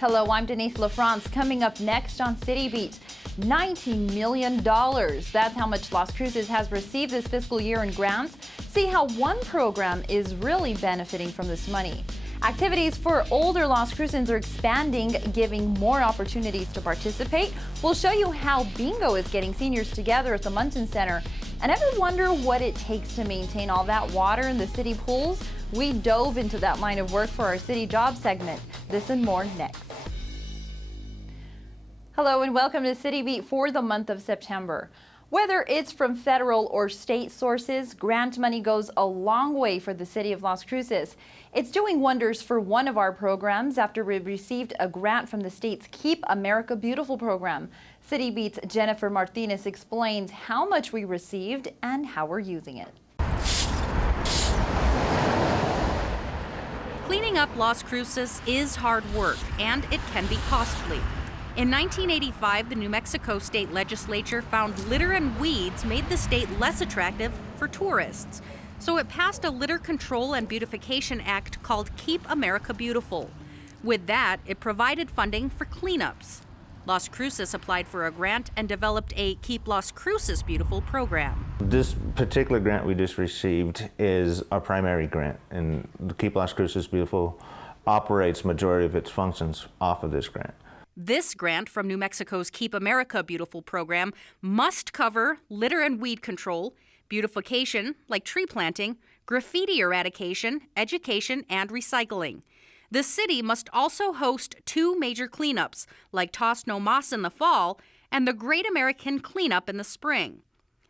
Hello, I'm Denise LaFrance. Coming up next on City Beat, $19 million. That's how much Las Cruces has received this fiscal year in grants. See how one program is really benefiting from this money. Activities for older Las Crucens are expanding, giving more opportunities to participate. We'll show you how bingo is getting seniors together at the Munson Center. And ever wonder what it takes to maintain all that water in the city pools? We dove into that line of work for our City Job segment. This and more next. Hello and welcome to City Beat for the month of September. Whether it's from federal or state sources, grant money goes a long way for the city of Las Cruces. It's doing wonders for one of our programs after we received a grant from the state's Keep America Beautiful program. City Beat's Jennifer Martinez explains how much we received and how we're using it. Cleaning up Las Cruces is hard work, and it can be costly. In 1985, the New Mexico State Legislature found litter and weeds made the state less attractive for tourists. So it passed a Litter Control and Beautification Act called Keep America Beautiful. With that, it provided funding for cleanups. Las Cruces applied for a grant and developed a Keep Las Cruces Beautiful program. This particular grant we just received is our primary grant, and the Keep Las Cruces Beautiful operates majority of its functions off of this grant. This grant from New Mexico's Keep America Beautiful program must cover litter and weed control, beautification, like tree planting, graffiti eradication, education, and recycling. The city must also host 2 major cleanups, like Toss No Mas in the fall and the Great American Cleanup in the spring.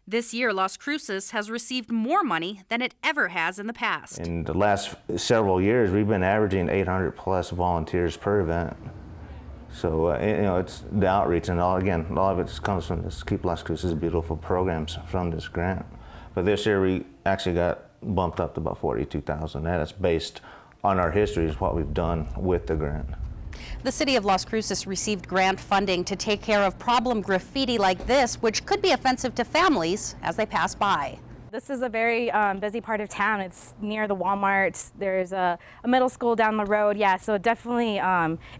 This year, Las Cruces has received more money than it ever has in the past. In the last several years, we've been averaging 800 plus volunteers per event. So, it's the outreach, and all of it comes from this Keep Las Cruces Beautiful programs from this grant. But this year we actually got bumped up to about $42,000. That's based on our history, is what we've done with the grant. The city of Las Cruces received grant funding to take care of problem graffiti like this, which could be offensive to families as they pass by. This is a very busy part of town. It's near the Walmart. There's a middle school down the road. Yeah, so definitely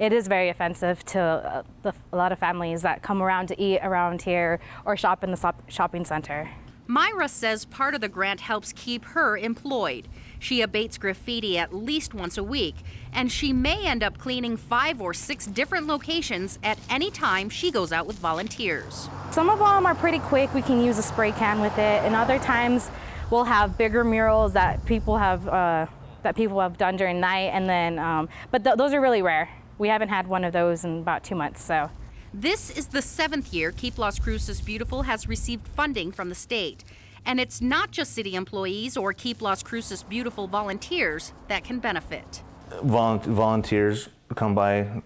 it is very offensive to a lot of families that come around to eat around here or shop in the shopping center. Myra says part of the grant helps keep her employed. She abates graffiti at least once a week, and she may end up cleaning 5 or 6 different locations at any time she goes out with volunteers. Some of them are pretty quick. We can use a spray can with it, and other times we'll have bigger murals that people have done during night, and then but those are really rare. We haven't had one of those in about 2 months. So. This is the 7th year Keep Las Cruces Beautiful has received funding from the state. And it's not just city employees or Keep Las Cruces Beautiful volunteers that can benefit. Volunteers come by,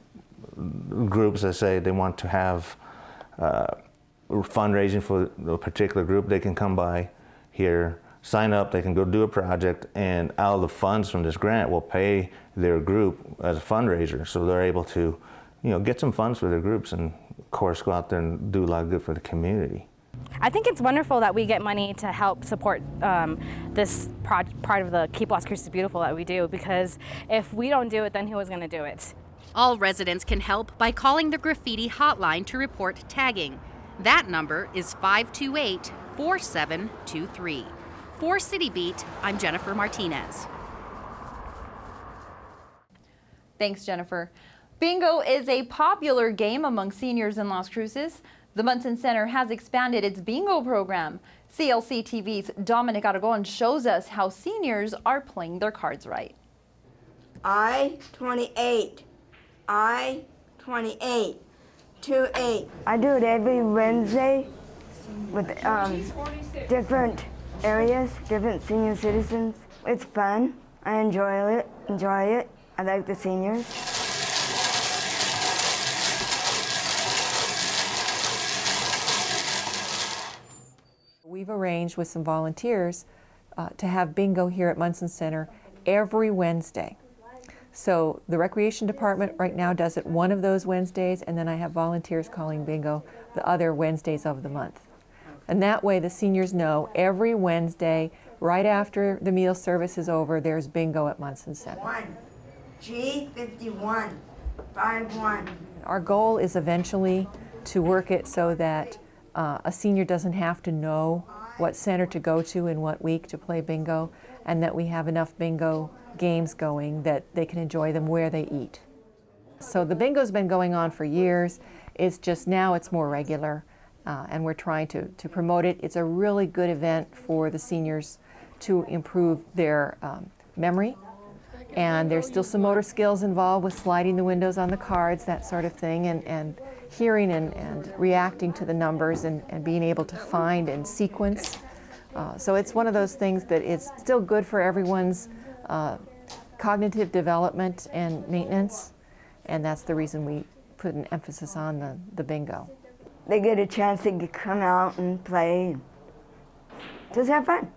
groups that say they want to have fundraising for a particular group. They can come by here, sign up, they can go do a project, and out of the funds from this grant will pay their group as a fundraiser. So they're able to get some funds for their groups and, of course, go out there and do a lot of good for the community. I think it's wonderful that we get money to help support this part of the Keep Las Cruces Beautiful that we do, because if we don't do it, then who is going to do it? All residents can help by calling the graffiti hotline to report tagging. That number is 528-4723. For City Beat, I'm Jennifer Martinez. Thanks, Jennifer. Bingo is a popular game among seniors in Las Cruces. The Munson Center has expanded its bingo program. CLC TV's Dominic Aragon shows us how seniors are playing their cards right. I-28, I-28, 2-8. I do it every Wednesday with different areas, different senior citizens. It's fun. I enjoy it. I like the seniors. We've arranged with some volunteers to have bingo here at Munson Center every Wednesday. So the Recreation Department right now does it one of those Wednesdays, and then I have volunteers calling bingo the other Wednesdays of the month. And that way the seniors know every Wednesday, right after the meal service is over, there's bingo at Munson Center. G51, 5-1. Our goal is eventually to work it so that a senior doesn't have to know what center to go to in what week to play bingo, and that we have enough bingo games going that they can enjoy them where they eat. So the bingo's been going on for years. It's just now it's more regular, and we're trying to promote it. It's a really good event for the seniors to improve their memory, and there's still some motor skills involved with sliding the windows on the cards, that sort of thing, and hearing and reacting to the numbers and being able to find and sequence. So it's one of those things that is still good for everyone's cognitive development and maintenance, and that's the reason we put an emphasis on the bingo. They get a chance to come out and play, just have fun.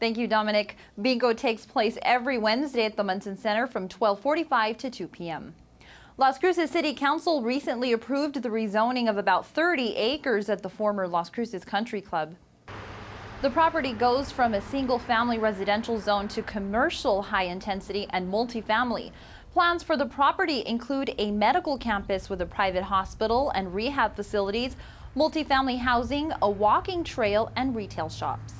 Thank you, Dominic. Bingo takes place every Wednesday at the Munson Center from 12:45 to 2 p.m. Las Cruces City Council recently approved the rezoning of about 30 acres at the former Las Cruces Country Club. The property goes from a single-family residential zone to commercial high-intensity and multifamily. Plans for the property include a medical campus with a private hospital and rehab facilities, multifamily housing, a walking trail, and retail shops.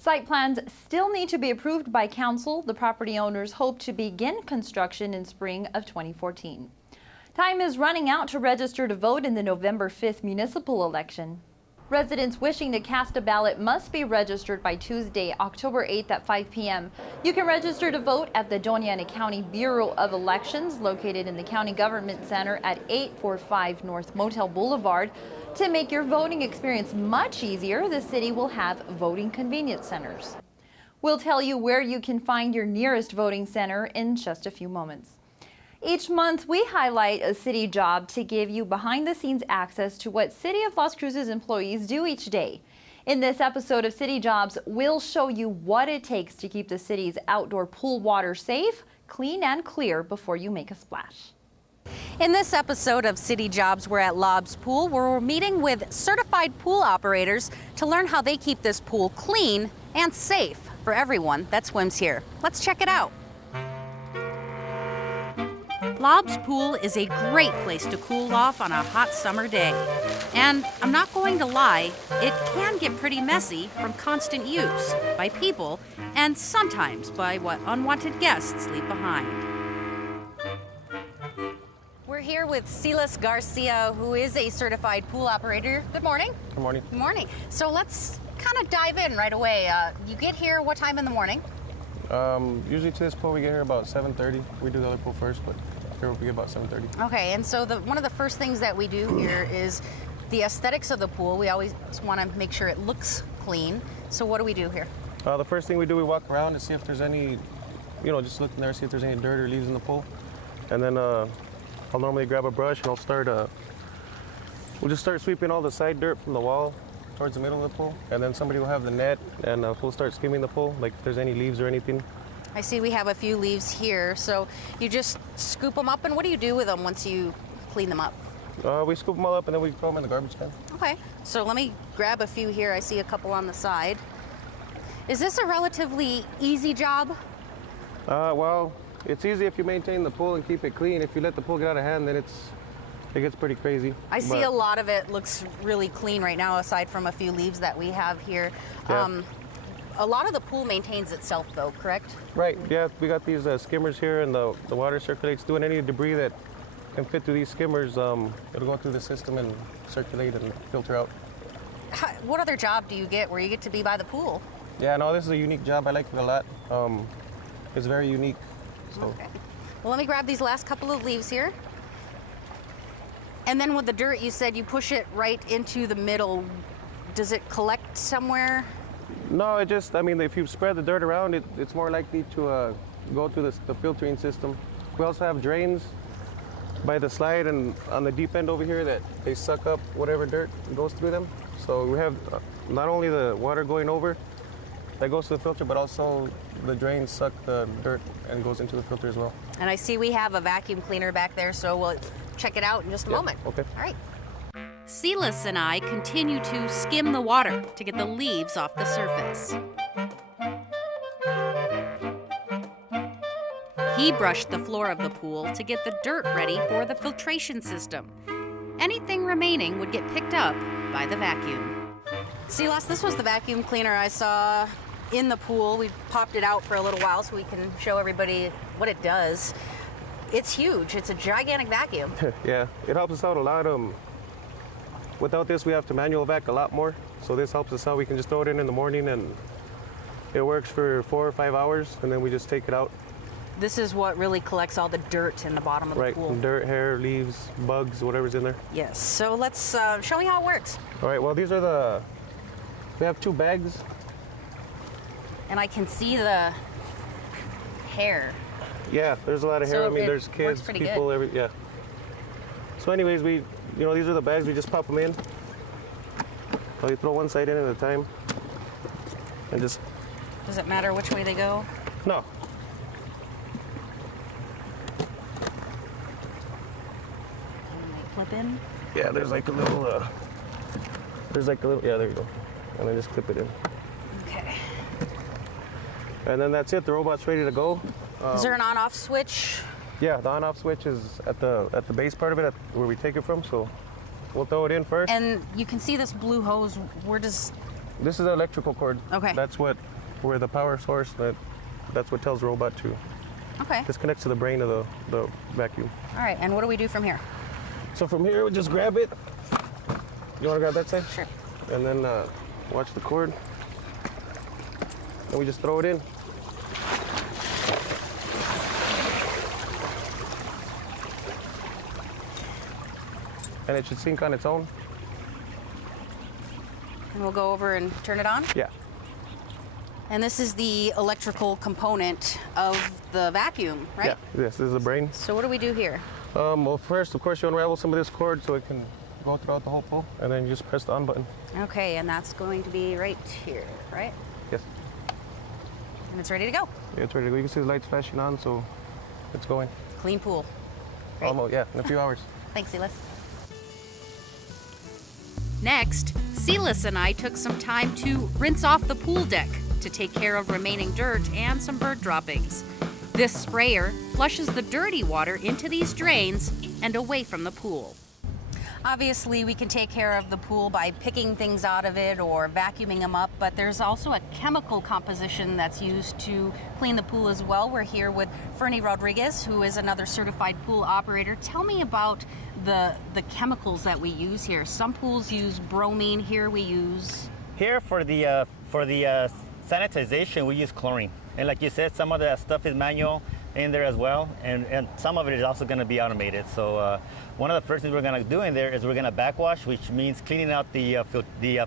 Site plans still need to be approved by council. The property owners hope to begin construction in spring of 2014. Time is running out to register to vote in the November 5th municipal election. Residents wishing to cast a ballot must be registered by Tuesday, October 8th at 5 p.m. You can register to vote at the Doña Ana County Bureau of Elections, located in the County Government Center at 845 North Motel Boulevard. To make your voting experience much easier, the city will have voting convenience centers. We'll tell you where you can find your nearest voting center in just a few moments. Each month, we highlight a city job to give you behind-the-scenes access to what City of Las Cruces employees do each day. In this episode of City Jobs, we'll show you what it takes to keep the city's outdoor pool water safe, clean, and clear before you make a splash. In this episode of City Jobs, we're at Lob's Pool, where we're meeting with certified pool operators to learn how they keep this pool clean and safe for everyone that swims here. Let's check it out. Lob's Pool is a great place to cool off on a hot summer day. And I'm not going to lie, it can get pretty messy from constant use by people and sometimes by what unwanted guests leave behind. We're here with Silas Garcia, who is a certified pool operator. Good morning. Good morning. Good morning. So let's kind of dive in right away. You get here what time in the morning? Usually to this pool we get here about 7:30. We do the other pool first, but here we get about 7:30. Okay, and so one of the first things that we do here is the aesthetics of the pool. We always want to make sure it looks clean. So what do we do here? The first thing we do, we walk around to see if there's any, just look in there, see if there's any dirt or leaves in the pool. And then I'll normally grab a brush and I'll start, we'll just start sweeping all the side dirt from the wall towards the middle of the pool. And then somebody will have the net and we'll start skimming the pool, like if there's any leaves or anything. I see we have a few leaves here. So you just scoop them up, and what do you do with them once you clean them up? We scoop them all up and then we throw them in the garbage can. Okay, so let me grab a few here. I see a couple on the side. Is this a relatively easy job? Well, it's easy if you maintain the pool and keep it clean. If you let the pool get out of hand, then it gets pretty crazy. I see a lot of it looks really clean right now, aside from a few leaves that we have here. Yeah. A lot of the pool maintains itself, though, correct? Right, yeah, we got these skimmers here, and the water circulates through, and any debris that can fit through these skimmers, it'll go through the system and circulate and filter out. What other job do you get where you get to be by the pool? Yeah, no, this is a unique job. I like it a lot. It's very unique. So. Okay. Well, let me grab these last couple of leaves here. And then with the dirt, you said you push it right into the middle. Does it collect somewhere? No, if you spread the dirt around, it's more likely to go through the filtering system. We also have drains by the slide and on the deep end over here that they suck up whatever dirt goes through them. So we have not only the water going over that goes to the filter, but also the drains suck the dirt and goes into the filter as well. And I see we have a vacuum cleaner back there, so we'll check it out in just a moment. Okay. All right. Silas and I continue to skim the water to get the leaves off the surface. He brushed the floor of the pool to get the dirt ready for the filtration system. Anything remaining would get picked up by the vacuum. Silas, this was the vacuum cleaner I saw in the pool. We popped it out for a little while so we can show everybody what it does. It's huge. It's a gigantic vacuum. Yeah, it helps us out a lot. Without this, we have to manual vac a lot more. So this helps us out. We can just throw it in the morning and it works for 4 or 5 hours, and then we just take it out. This is what really collects all the dirt in the bottom of the pool. Right, dirt, hair, leaves, bugs, whatever's in there. Yes, so let's show me how it works. All right, well, these are we have 2 bags. And I can see the hair. Yeah, there's a lot of hair. I mean, there's kids, people, yeah. So anyways, these are the bags. We just pop them in. So you throw one side in at a time. And just... Does it matter which way they go? No. Flip in? Yeah, there's like a little, yeah, there you go. And then just clip it in. Okay. And then that's it, the robot's ready to go. Is there an on-off switch? Yeah, the on-off switch is at the base part of it, where we take it from, so we'll throw it in first. And you can see this blue hose, where does... This is the electrical cord. Okay. That's where the power source, that's what tells the robot to... Okay. This connects to the brain of the vacuum. All right, and what do we do from here? So from here, we just grab it. You want to grab that side? Sure. And then watch the cord. And we just throw it in. And it should sync on its own. And we'll go over and turn it on? Yeah. And this is the electrical component of the vacuum, right? Yeah, yes, this is the brain. So what do we do here? Well, first, of course, you unravel some of this cord so it can go throughout the whole pool, and then you just press the on button. Okay, and that's going to be right here, right? Yes. And it's ready to go. Yeah, it's ready to go. You can see the lights flashing on, so it's going. Clean pool. Great. Almost, yeah, in a few hours. Thanks, Silas. Next, Silas and I took some time to rinse off the pool deck to take care of remaining dirt and some bird droppings. This sprayer flushes the dirty water into these drains and away from the pool. Obviously, we can take care of the pool by picking things out of it or vacuuming them up, but there's also a chemical composition that's used to clean the pool as well. We're here with Fernie Rodriguez, who is another certified pool operator. Tell me about the chemicals that we use here. Some pools use bromine. Here we use... Here for the sanitization, we use chlorine. And like you said, some of the stuff is manual in there as well, and some of it is also going to be automated. So one of the first things we're going to do in there is we're going to backwash, which means cleaning out the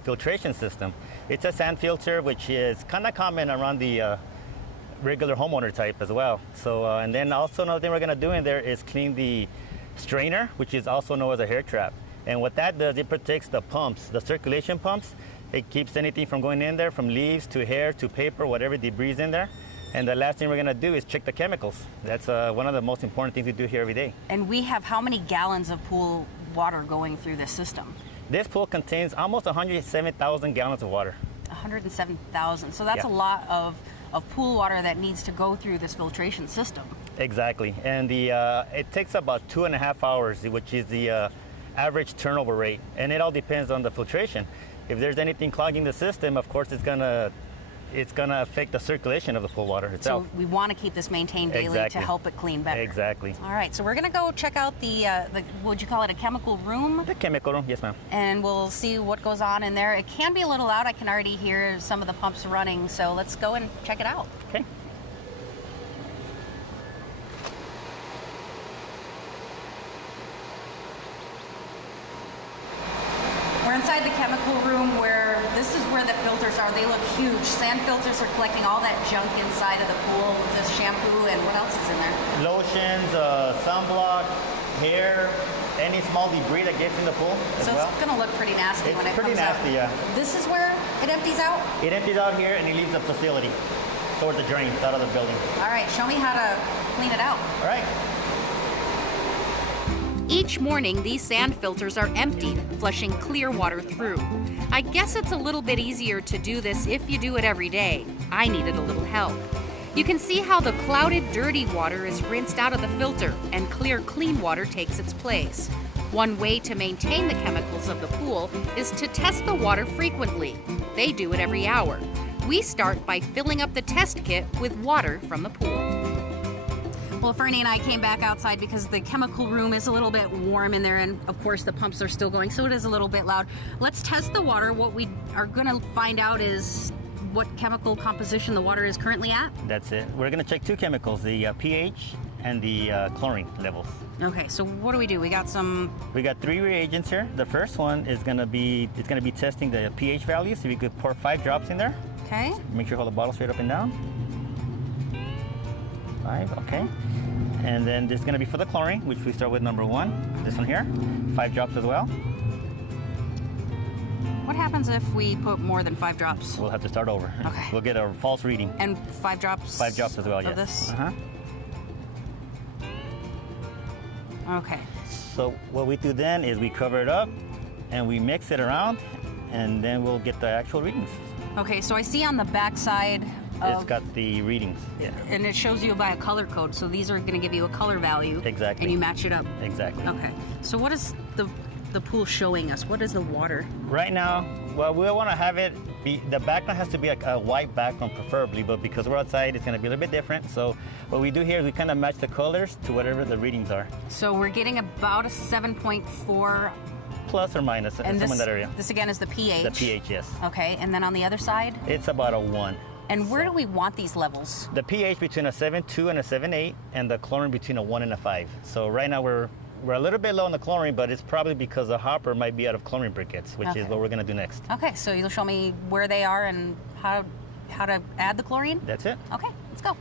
filtration system. It's a sand filter, which is kind of common around the regular homeowner type as well. So and then also another thing we're going to do in there is clean the strainer, which is also known as a hair trap. And what that does, it protects the pumps, the circulation pumps. It keeps anything from going in there, from leaves to hair to paper, whatever debris is in there. And the last thing we're going to do is check the chemicals. That's one of the most important things we do here every day. And we have how many gallons of pool water going through this system? This pool contains almost 107,000 gallons of water. 107,000. So that's a lot of pool water that needs to go through this filtration system. Exactly. And it takes about 2.5 hours, which is the average turnover rate. And it all depends on the filtration. If there's anything clogging the system, of course, it's gonna affect the circulation of the pool water itself. So we want to keep this maintained daily to help it clean better. Exactly. All right, so we're going to go check out the would you call it a chemical room? The chemical room, yes, ma'am. And we'll see what goes on in there. It can be a little loud. I can already hear some of the pumps running, so let's go and check it out. Okay. We're inside the chemical room where this is where the filters are. They look huge. Sand filters are collecting all that junk inside of the pool. This shampoo and what else is in there? Lotions, sunblock, hair, any small debris that gets in the pool as well. So it's going to look pretty nasty when it comes out. It's pretty nasty, yeah. This is where it empties out? It empties out here and it leaves the facility towards the drains out of the building. All right, show me how to clean it out. All right. Each morning, these sand filters are emptied, flushing clear water through. I guess it's a little bit easier to do this if you do it every day. I needed a little help. You can see how the clouded, dirty water is rinsed out of the filter and clear, clean water takes its place. One way to maintain the chemicals of the pool is to test the water frequently. They do it every hour. We start by filling up the test kit with water from the pool. Well, Fernie and I came back outside because the chemical room is a little bit warm in there, and of course the pumps are still going, so it is a little bit loud. Let's test the water. What we are going to find out is what chemical composition the water is currently at. That's it. We're going to check two chemicals, the pH and the chlorine levels. Okay, so what do? We got We got 3 reagents here. The first one is going to be testing the pH value, so we could pour 5 drops in there. Okay. Make sure you hold the bottle straight up and down. 5, okay. And then this is going to be for the chlorine, which we start with number 1. This one here, 5 drops as well. What happens if we put more than 5 drops? We'll have to start over. Okay. We'll get a false reading. And 5 drops? 5 drops as well, of yes. This? Okay. So what we do then is we cover it up and we mix it around, and then we'll get the actual readings. Okay, so I see on the back side It's got the readings. Yeah. And it shows you by a color code, so these are going to give you a color value. Exactly. And you match it up. Exactly. Okay. So what is the pool showing us? What is the water? Right now, well, we want to have it be, the background has to be like a white background preferably, but because we're outside, it's going to be a little bit different. So what we do here is we kind of match the colors to whatever the readings are. So we're getting about a 7.4. Plus or minus, and somewhere in that area. This again is the pH? The pH, yes. Okay, and then on the other side? It's about a 1. And where do we want these levels? The pH between a 7.2 and a 7.8, and the chlorine between a 1 and a 5. So right now we're a little bit low on the chlorine, but it's probably because the hopper might be out of chlorine briquettes, which is what we're going to do next. Okay, so you'll show me where they are and how to add the chlorine? That's it. Okay, let's go.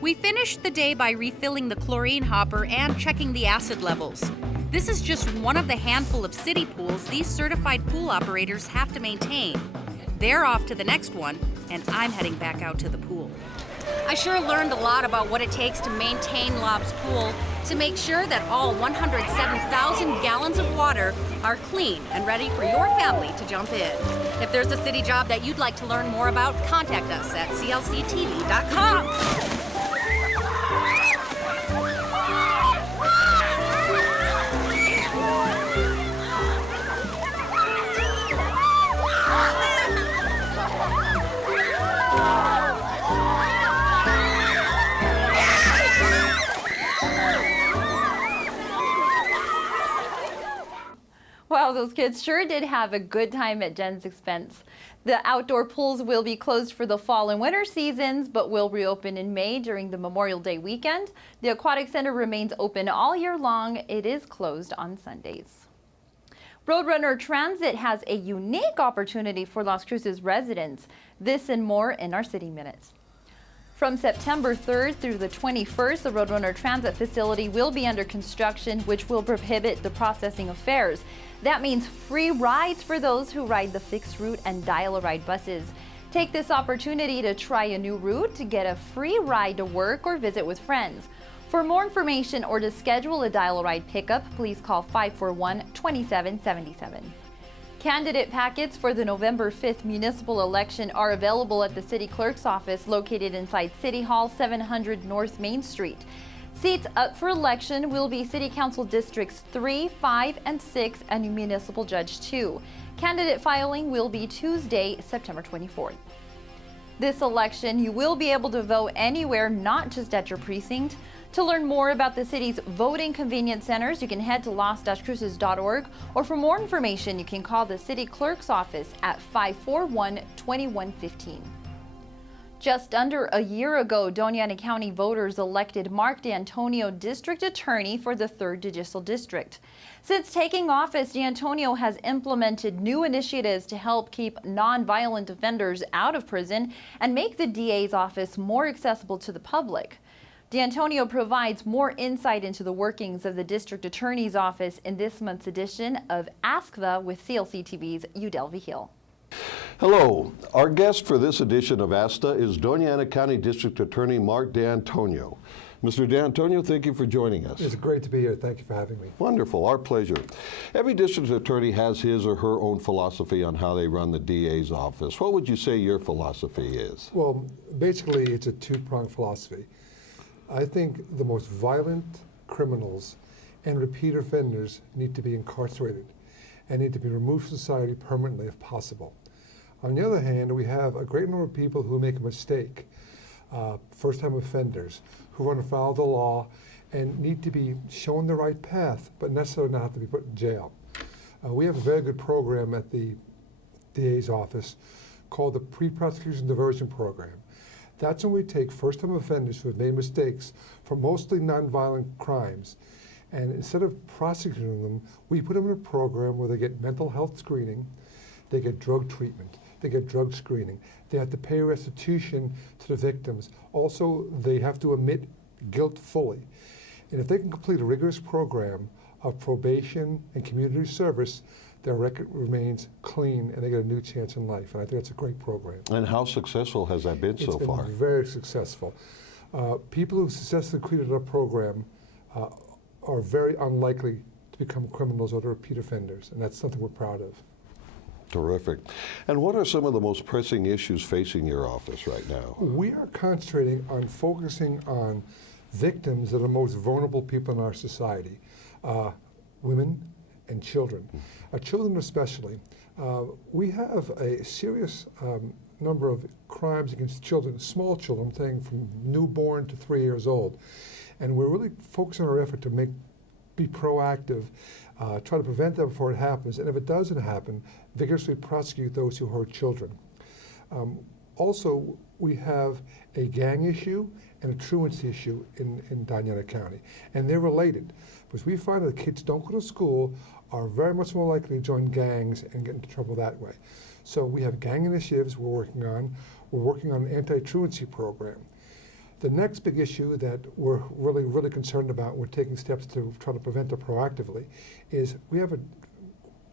We finished the day by refilling the chlorine hopper and checking the acid levels. This is just one of the handful of city pools these certified pool operators have to maintain. They're off to the next one, and I'm heading back out to the pool. I sure learned a lot about what it takes to maintain Lob's pool to make sure that all 107,000 gallons of water are clean and ready for your family to jump in. If there's a city job that you'd like to learn more about, contact us at clctv.com. Wow, those kids sure did have a good time at Jen's expense. The outdoor pools will be closed for the fall and winter seasons, but will reopen in May during the Memorial Day weekend. The Aquatic Center remains open all year long. It is closed on Sundays. Roadrunner Transit has a unique opportunity for Las Cruces residents. This and more in our City Minutes. From September 3rd through the 21st, the Roadrunner Transit facility will be under construction, which will prohibit the processing of fares. That means free rides for those who ride the fixed route and dial-a-ride buses. Take this opportunity to try a new route, to get a free ride to work or visit with friends. For more information or to schedule a dial-a-ride pickup, please call 541-2777. Candidate packets for the November 5th municipal election are available at the city clerk's office located inside City Hall, 700 North Main Street. Seats up for election will be City Council Districts 3, 5, and 6, and Municipal Judge 2. Candidate filing will be Tuesday, September 24th. This election, you will be able to vote anywhere, not just at your precinct. To learn more about the city's voting convenience centers, you can head to las-cruces.org, or for more information, you can call the city clerk's office at 541-2115. Just under a year ago, Doña Ana County voters elected Mark D'Antonio district attorney for the 3rd Judicial District. Since taking office, D'Antonio has implemented new initiatives to help keep nonviolent offenders out of prison and make the DA's office more accessible to the public. D'Antonio provides more insight into the workings of the district attorney's office in this month's edition of Ask the with CLC TV's Udell Vigil. Hello. Our guest for this edition of ASTA is Doña Ana County District Attorney Mark D'Antonio. Mr. D'Antonio, thank you for joining us. It's great to be here. Thank you for having me. Wonderful. Our pleasure. Every district attorney has his or her own philosophy on how they run the DA's office. What would you say your philosophy is? Well, basically, it's a two-pronged philosophy. I think the most violent criminals and repeat offenders need to be incarcerated and need to be removed from society permanently if possible. On the other hand, we have a great number of people who make a mistake, first-time offenders, who run afoul of the law and need to be shown the right path, but necessarily not have to be put in jail. We have a very good program at the DA's office called the Pre-Prosecution Diversion Program. That's when we take first-time offenders who have made mistakes for mostly nonviolent crimes, and instead of prosecuting them, we put them in a program where they get mental health screening, they get drug treatment, they get drug screening. They have to pay restitution to the victims. Also, they have to admit guilt fully. And if they can complete a rigorous program of probation and community service, their record remains clean and they get a new chance in life. And I think that's a great program. And how successful has that been so far? It's been very successful. People who successfully completed our program are very unlikely to become criminals or to repeat offenders, and that's something we're proud of. Terrific. And what are some of the most pressing issues facing your office right now? We are concentrating on focusing on victims that are the most vulnerable people in our society, women and children. Children especially. We have a serious number of crimes against children, small children, I'm saying from newborn to 3 years old. And we're really focusing our effort to be proactive, try to prevent that before it happens, and if it doesn't happen, vigorously prosecute those who hurt children. Also, we have a gang issue and a truancy issue in Doña Ana County, and they're related, because we find that kids don't go to school are very much more likely to join gangs and get into trouble that way. So we have gang initiatives we're working on. We're working on an anti-truancy program. The next big issue that we're really concerned about, we're taking steps to try to prevent it proactively, is we have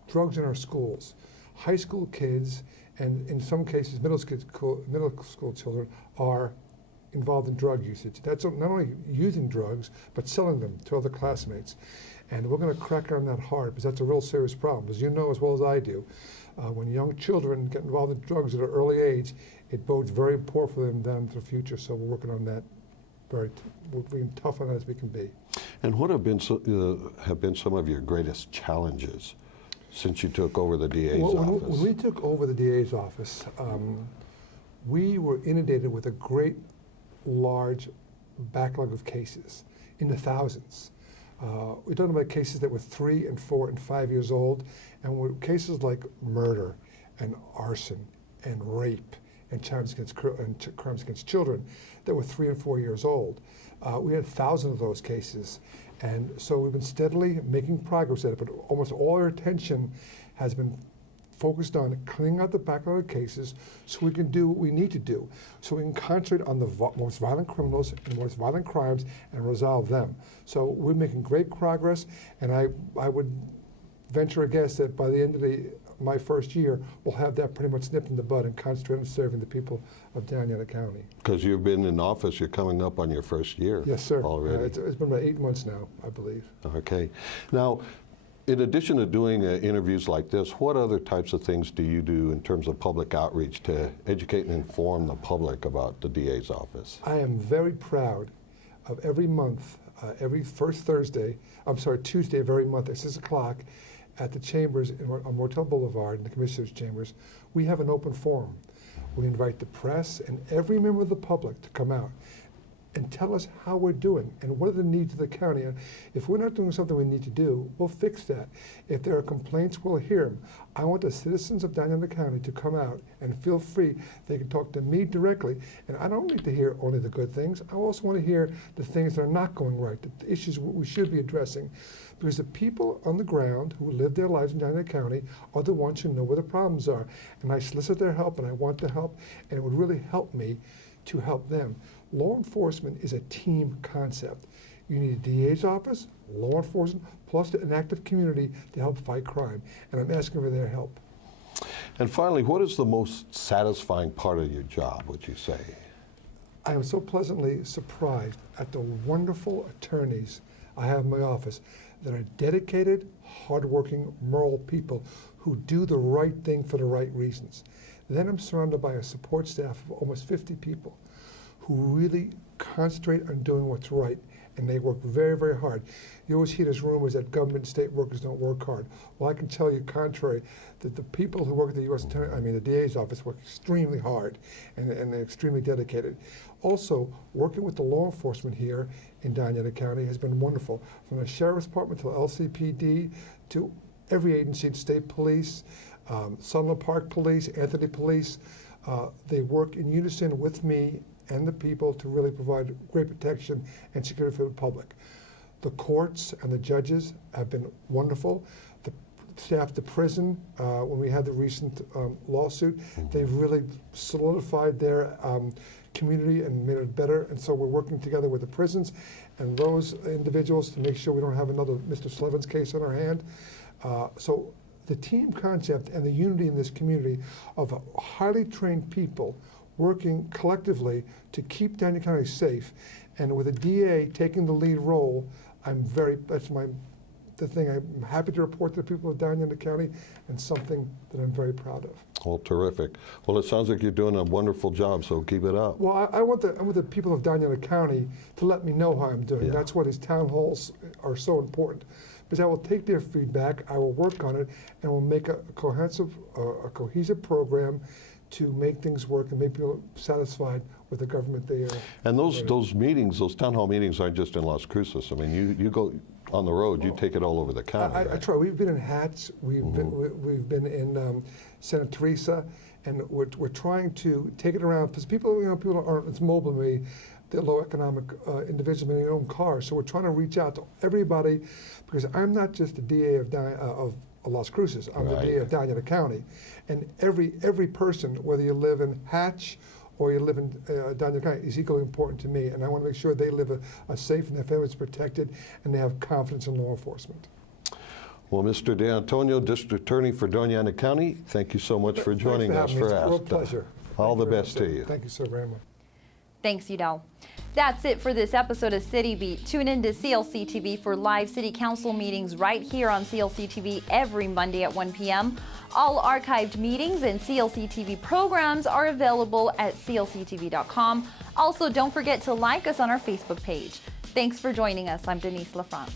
drugs in our schools. High school kids, and in some cases middle school children, are involved in drug usage. That's not only using drugs, but selling them to other classmates. And we're going to crack on that hard, because that's a real serious problem. As you know as well as I do, when young children get involved in drugs at an early age, it bodes very poor for them down into the future. So we're working on that. We're being tough on it as we can be. And what have been some of your greatest challenges since you took over the DA's office? When we took over the DA's office, we were inundated with a great large backlog of cases in the thousands. We're talking about cases that were 3 and 4 and 5 years old, and were cases like murder and arson and rape and crimes against children that were 3 and 4 years old. We had thousands of those cases, and so we've been steadily making progress at it, but almost all our attention has been focused on cleaning out the backlog of cases so we can do what we need to do, so we can concentrate on the most violent criminals and most violent crimes and resolve them. So we're making great progress, and I would venture a guess that by the end of my first year, we'll have that pretty much nipped in the bud and concentrate on serving the people of Doña Ana County. Because you've been in office, you're coming up on your first year. Yes, sir. Already. It's been about 8 months now, I believe. Okay. Now, in addition to doing interviews like this, what other types of things do you do in terms of public outreach to educate and inform the public about the DA's office? I am very proud of every month, every first Tuesday of every month at 6 o'clock at the chambers on Motel Boulevard in the Commissioner's Chambers, we have an open forum. We invite the press and every member of the public to come out and tell us how we're doing and what are the needs of the county. And if we're not doing something we need to do, we'll fix that. If there are complaints, we'll hear them. I want the citizens of Doña Ana County to come out and feel free. They can talk to me directly. And I don't need to hear only the good things. I also want to hear the things that are not going right, the issues we should be addressing. Because the people on the ground who live their lives in Doña Ana County are the ones who know where the problems are. And I solicit their help and I want to help, and it would really help me to help them. Law enforcement is a team concept. You need a DA's office, law enforcement, plus an active community to help fight crime. And I'm asking for their help. And finally, what is the most satisfying part of your job, would you say? I am so pleasantly surprised at the wonderful attorneys I have in my office that are dedicated, hardworking, moral people who do the right thing for the right reasons. Then I'm surrounded by a support staff of almost 50 people who really concentrate on doing what's right, and they work very, very hard. You always hear this rumors that government and state workers don't work hard. Well, I can tell you contrary, that the people who work at the U.S. Attorney, the DA's office work extremely hard, and they're extremely dedicated. Also, working with the law enforcement here in Doña County has been wonderful. From the Sheriff's Department to LCPD to every agency, state police, Sunland Park Police, Anthony Police, they work in unison with me and the people to really provide great protection and security for the public. The courts and the judges have been wonderful. The staff at the prison, when we had the recent lawsuit, they've really solidified their community and made it better. And so we're working together with the prisons and those individuals to make sure we don't have another Mr. Slevins case on our hand. So the team concept and the unity in this community of highly trained people working collectively to keep Doña County safe, and with a DA taking the lead role, that's the thing I'm happy to report to the people of Doña County, and something that I'm very proud of. Well, terrific. Well, it sounds like you're doing a wonderful job, so keep it up. Well, I want the people of Doña County to let me know how I'm doing. Yeah. That's why these town halls are so important. Because I will take their feedback, I will work on it, and we'll make a cohesive program to make things work and make people satisfied with the government they are. And those meetings, those town hall meetings aren't just in Las Cruces. I mean, you go on the road, you take it all over the county. I try. We've been in Hats, we've been in Santa Teresa, and we're trying to take it around, because people aren't as mobile to me. They're low economic individuals in their own cars. So we're trying to reach out to everybody, because I'm not just the DA of Las Cruces. I'm the DA of Doña County. And every person, whether you live in Hatch or you live in Doña County, is equally important to me. And I want to make sure they live a safe and their family's protected and they have confidence in law enforcement. Well, Mr. DeAntonio, District Attorney for Doña County, thank you so much for joining us for It's a real pleasure. All the best to you. Thank you so very much. Thanks, Udell. That's it for this episode of City Beat. Tune in to CLC TV for live City Council meetings right here on CLC TV every Monday at 1 p.m. All archived meetings and CLC TV programs are available at clctv.com. Also, don't forget to like us on our Facebook page. Thanks for joining us. I'm Denise LaFrance.